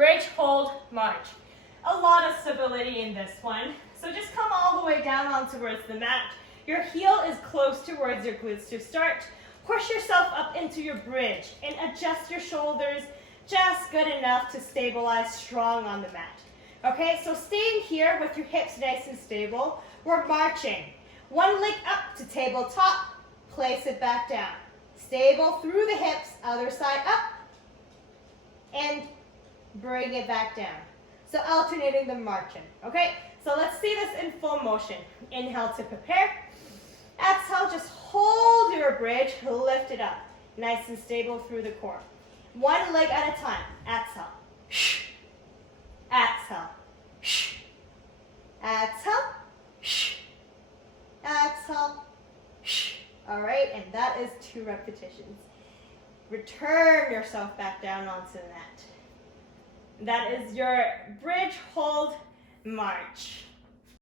bridge, hold, march. A lot of stability in this one. So just come all the way down on towards the mat. Your heel is close towards your glutes to start. Push yourself up into your bridge and adjust your shoulders just good enough to stabilize strong on the mat. Okay, so staying here with your hips nice and stable, we're marching. One leg up to tabletop, place it back down. Stable through the hips, other side up, and bring it back down. So alternating the marching, okay? So let's see this in full motion. Inhale to prepare. Exhale, just hold your bridge, lift it up. Nice and stable through the core. One leg at a time. Exhale. Exhale. Exhale. Exhale. All right, and that is 2 repetitions. Return yourself back down onto the mat. That is your bridge, hold, march.